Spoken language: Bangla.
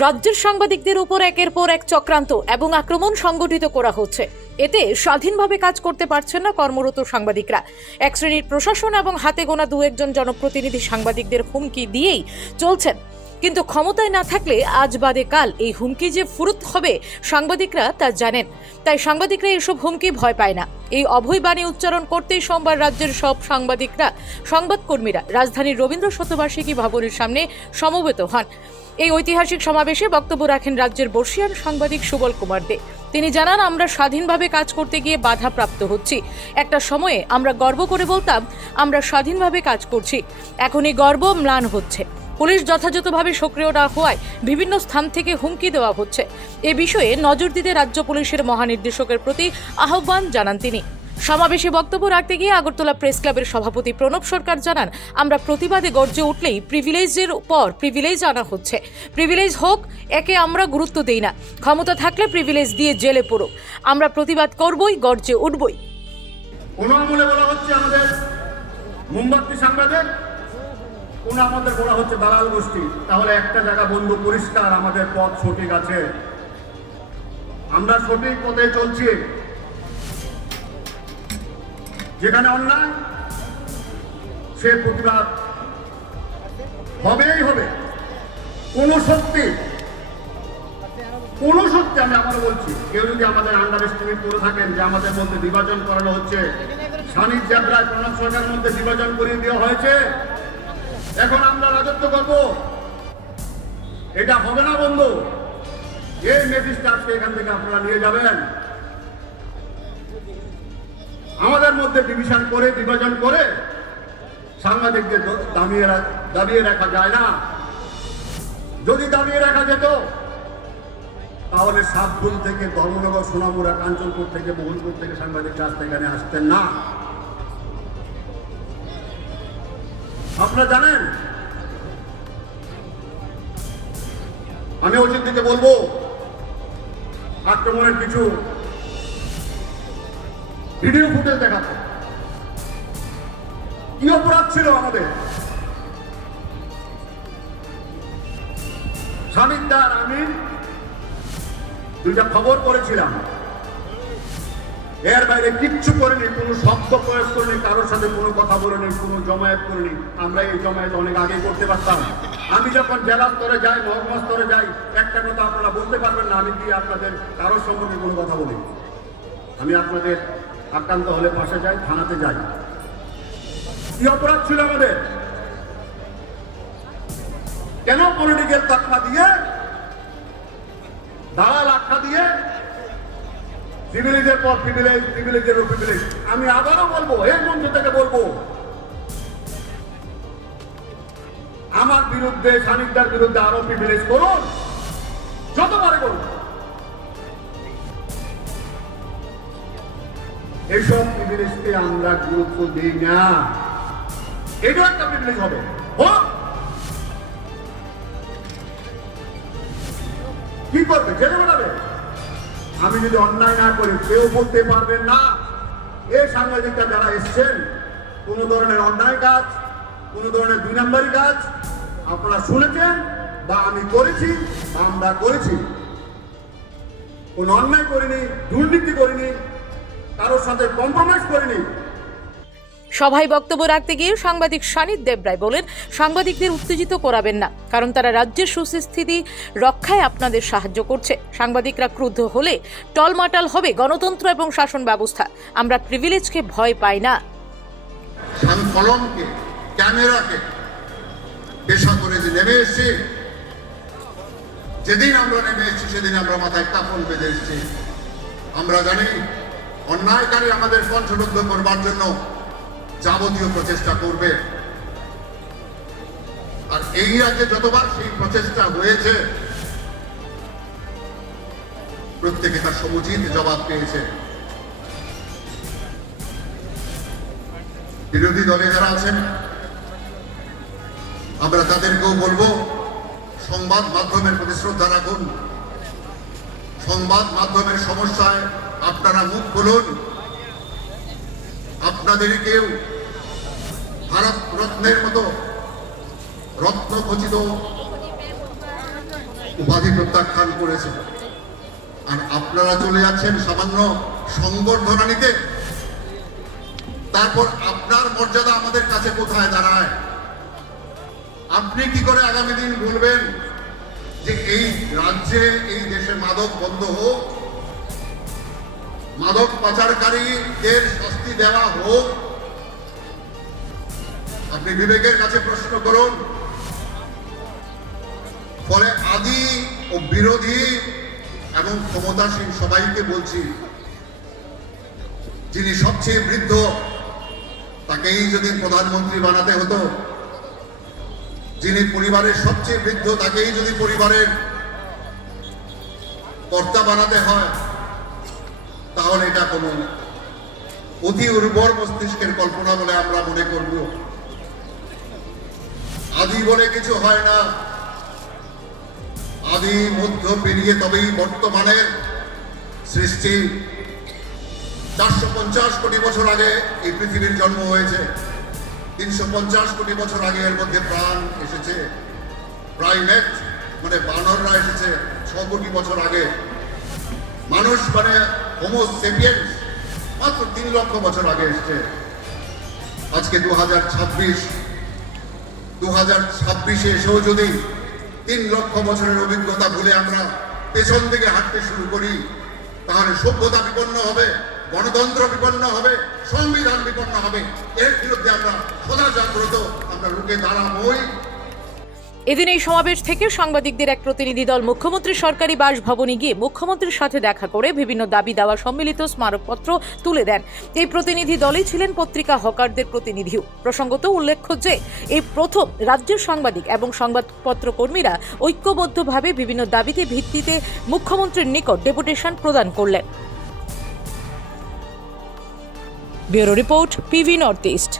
রাজ্যের সাংবাদিকদের উপর একের পর এক চক্রান্ত এবং আক্রমণ সংগঠিত করা হচ্ছে। এতে স্বাধীনভাবে কাজ করতে পারছেন না কর্মরত সাংবাদিকরা। এক শ্রেণীর প্রশাসন এবং হাতে গোনা দু একজন জনপ্রতিনিধি সাংবাদিকদের হুমকি দিয়েই চলছেন। কিন্তু ক্ষমতায় না থাকলে আজ বাদে কাল এই হুমকি যে ফুরুত হবে সাংবাদিকরা তা জানেন। তাই সাংবাদিকরা এসব হুমকি ভয় পায় না। এই অভয় বাণী উচ্চারণ করতেই সোমবার রাজ্যের সব সাংবাদিকরা, সংবাদকর্মীরা রাজধানীর রবীন্দ্র শতবার্ষিকী ভবনের সামনে সমবেত হন। এই ঐতিহাসিক সমাবেশে বক্তব্য রাখেন রাজ্যের বর্ষীয়ান সাংবাদিক সুবল কুমার দে। তিনি জানান, আমরা স্বাধীনভাবে কাজ করতে গিয়ে বাধাপ্রাপ্ত হচ্ছি। একটা সময়ে আমরা গর্ব করে বলতাম আমরা স্বাধীনভাবে কাজ করছি, এখন এই গর্ব ম্লান হচ্ছে। পুলিশ যথাযথভাবে সক্রিয় না হওয়ায় বিভিন্ন স্থান থেকে হুমকি দেওয়া হচ্ছে। এ বিষয়ে নজর দিতে রাজ্য পুলিশের মহানির্দেশকের প্রতি আহ্বান জানান তিনি। সমাবেশে বক্তব্য রাখতে গিয়ে আগরতলা প্রেস ক্লাবের সভাপতি প্রণব সরকার জানান, আমরা প্রতিবাদে গর্জে উঠলেই প্রিভিলেজের উপর প্রিভিলেজ আনা হচ্ছে। প্রিভিলেজ হোক, একে আমরা গুরুত্ব দেই না। ক্ষমতা থাকলে প্রিভিলেজ দিয়ে জেলে পড়ুক, আমরা প্রতিবাদ করবই, গর্জে উঠবই। কোন আমলে বলা হচ্ছে আমাদের মোমবাতি সাংবাদিক, কোন আমাদের বলা হচ্ছে দালাল গোষ্ঠী। তাহলে একটা জায়গা বন্ধু পরিষ্কার, আমাদের পথ সঠিক আছে, আমরা সঠিক পথে চলছি। যেখানে অন্যায় সে প্রতিবাদ হবেই হবে। কোন শক্তি আমি আবার বলছি, কেউ যদি আমাদের আন্ডার এস্টিমেট করে থাকেন যে আমাদের মধ্যে বিভাজন করানো হচ্ছে, সানির যাত্রায় প্রণব সরকারের মধ্যে বিভাজন করে দেওয়া হয়েছে, এখন আমরা রাজত্ব করব, এটা হবে না বন্ধু। এই মেসেজটা আজকে এখান থেকে আপনারা নিয়ে যাবেন। আমাদের মধ্যে ডিভিশন করে, বিভাজন করে সাংবাদিকদের দাবিয়ে রাখা যায় না। যদি দাবিয়ে রাখা যেত তাহলে সাতগুল থেকে, ধর্মনগর, সোনামুড়া, কাঞ্চনপুর থেকে, মোহনপুর থেকে সাংবাদিক রাস্তা এখানে আসতেন না। আপনারা জানেন, আমি অজিত দিকে বলবো, আক্রমণের কিছু ভিডিও ফুটেজ দেখাতে। কি অপরাধ ছিল আমাদের? স্বামীদার আমি দুইটা খবর করেছিলাম, এর বাইরে কিচ্ছু করেনি, কোনো শব্দ প্রয়োগ করেনি, কারোর সাথে কোনো কথা বলেনি, কোনো জমায়েত করেনি। আমরা এই জমায়েত অনেক আগে করতে পারতাম। আমি যখন জেলা স্তরে যাই, মহকুমা স্তরে যাই, একটা কথা আপনারা বলতে পারবেন না আমি কি আপনাদের কারোর সম্পর্কে কোনো কথা বলি। আমি আপনাদের আক্রান্ত হলে পাশে যাই, থানাতে যাই। কি অপরাধ ছিল আমাদের? কেন পলিটিক্যাল তকমা দিয়ে, দালাল আখ্যা দিয়ে, প্রিভিলেজের পর প্রিভিলেজ, প্রিভিলেজের উপর প্রিভিলেজ। আমি আবারও বলবো, এই মঞ্চ থেকে বলবো, আমার বিরুদ্ধে, সানিকদার বিরুদ্ধে আরো প্রিভিলেজ করুন, যতবারে করুন। এইসব প্রিভিলেজকে আমরা গুরুত্ব দিই না। এটাও একটা প্রিভিলেজ হবে। কি করবে? জেলে বেড়াবে। আমি যদি অন্যায় না করি, কেউ বলতে পারবেন না এই সাংবাদিকরা যারা এসছেন কোন ধরনের অন্যায় কাজ, কোন ধরনের দুই নম্বরী কাজ আপনারা শুনেছেন বা আমি করেছি বা আমরা করেছি। কোন অন্যায় করিনি, দুর্নীতি করিনি, কারোর সাথে কম্প্রোমাইজ করিনি। সভায় বক্তব্য রাখতে গিয়ে সাংবাদিক সানিদ দেবরায় বলেন, সাংবাদিকদের উত্তেজিত করাবেন না, কারণ তারা রাজ্যের সুস্থিতি রক্ষায় আপনাদের সাহায্য করছে। সাংবাদিকরা ক্রুদ্ধ হলে টলমাটাল হবে গণতন্ত্র এবং শাসন ব্যবস্থা। আমরা প্রিভিলেজকে ভয় পাই না। কলমকে, ক্যামেরাকে পেশা করে যে নেমে এসেছি, যেদিন আমরা নেমে এসেছি সেদিন আমরা মাথায় কাপড় বেঁধে এসেছি। আমরা জানি অন্যায়কারী আমাদের কণ্ঠরুদ্ধ করবার জন্য যাবতীয় প্রচেষ্টা করবে। আর এই রাজ্যে যতবার সেই প্রচেষ্টা হয়েছে প্রত্যেকে তার সমুচিত জবাব পেয়েছে। বিরোধী দলে যারা আছেন আমরা তাদেরকেও বলবো, সংবাদ মাধ্যমের প্রতি শ্রদ্ধা রাখুন। সংবাদ মাধ্যমের সমস্যায় আপনারা মুখ খুলুন। আপনাদেরকেও ভারত রত্নের মতো রত্ন খচিত উপাধি প্রত্যাখ্যান করেছে, আর আপনারা চলে যাচ্ছেন সামান্য সংবর্ধনা নিতে। তারপর আপনার মর্যাদা আমাদের কাছে কোথায় দাঁড়ায়? আপনি কি করে আগামী দিন বলবেন যে এই রাজ্যে, এই দেশে মাদক বন্ধ হোক, মাদক পাচারকারীদের শাস্তি দেওয়া হোক? আপনি বিবেকের কাছে প্রশ্ন করুন। ফলে আদি ও বিরোধী এবং ক্ষমতাসীন সবাইকে বলছি, যিনি সবচেয়ে বৃদ্ধ তাকেই যদি প্রধানমন্ত্রী বানাতে হতো, যিনি পরিবারের সবচেয়ে বৃদ্ধ তাকেই যদি পরিবারের কর্তা বানাতে হয়, তাহলে এটা কোনো অতি উর্বর মস্তিষ্কের কল্পনা বলে আমরা মনে করব। আদি বলে কিছু হয় না, আদি মধ্য পেরিয়ে তবেই বর্তমানের সৃষ্টি। 450 কোটি বছর আগে এই পৃথিবীর জন্ম হয়েছে, 350 কোটি বছর আগে এর মধ্যে প্রাণ এসেছে। প্রাইমেট মানে বানররা এসেছে 6 কোটি বছর আগে। মানুষ মানে হোমো সেপিয়েন্স মাত্র 3 লক্ষ বছর আগে এসেছে। আজকে 2026 এসেও যদি 3 লক্ষ বছরের অভিজ্ঞতা ভুলে আমরা পেছন দিকে হাঁটতে শুরু করি, তাহলে সভ্যতা বিপন্ন হবে, গণতন্ত্র বিপন্ন হবে, সংবিধান বিপন্ন হবে। এর বিরুদ্ধে আমরা সদা জাগ্রত, আমরা রুখে দাঁড়াবই। এদিন এই সমাবেশ থেকে সাংবাদিকদের এক প্রতিনিধি দল মুখ্যমন্ত্রী সরকারি বাসভবনে গিয়ে মুখ্যমন্ত্রীর সাথে দেখা করে বিভিন্ন দাবি দাওয়া সম্মিলিত স্মারকপত্র তুলে দেন। এই প্রতিনিধি দলই ছিলেন পত্রিকা হকারদের প্রতিনিধিও। প্রসঙ্গত উল্লেখ্য যে এই প্রথম রাজ্যের সাংবাদিক এবং সংবাদপত্র কর্মীরা ঐক্যবদ্ধভাবে বিভিন্ন দাবিতে ভিত্তিতে মুখ্যমন্ত্রীর নিকট ডেপুটেশন প্রদান করলেন। Bureau report, PV north east.